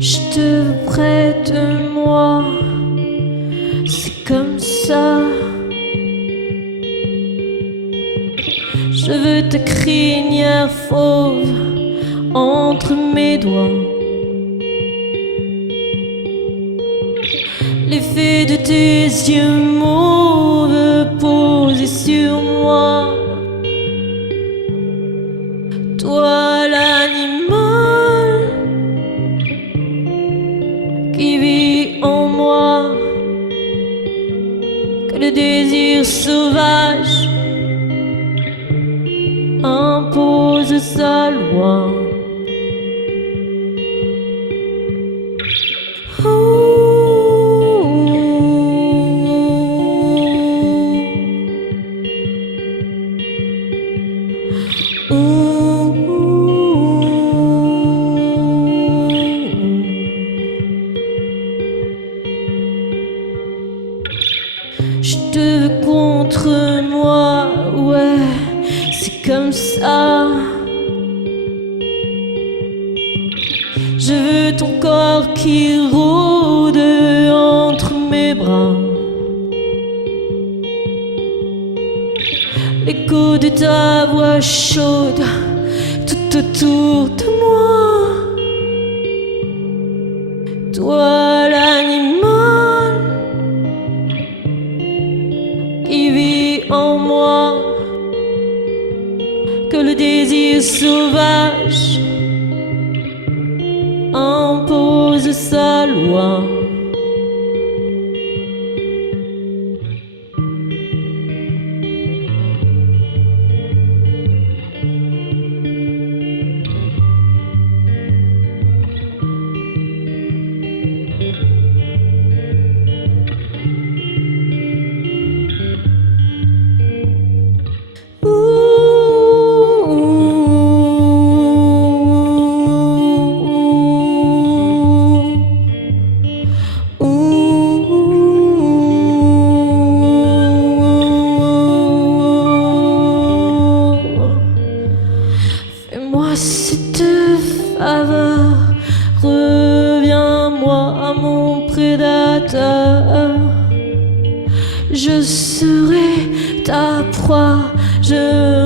Je te veux près de moi, c'est comme ça. Je veux ta crinière fauve entre mes doigts. L'effet de tes yeux mauves posés sur moi. Toi l'animal qui vit en moi, que le désir sauvage impose sa loi. Je te veux contre moi, ouais, c'est comme ça. Je veux ton corps qui rôde entre mes bras. L'écho de ta voix chaude tout autour de moi. Toi l'animal qui vit en moi, que le désir sauvage impose sa loi. Fais-moi cette faveur, reviens-moi mon prédateur. Je serai ta proie, je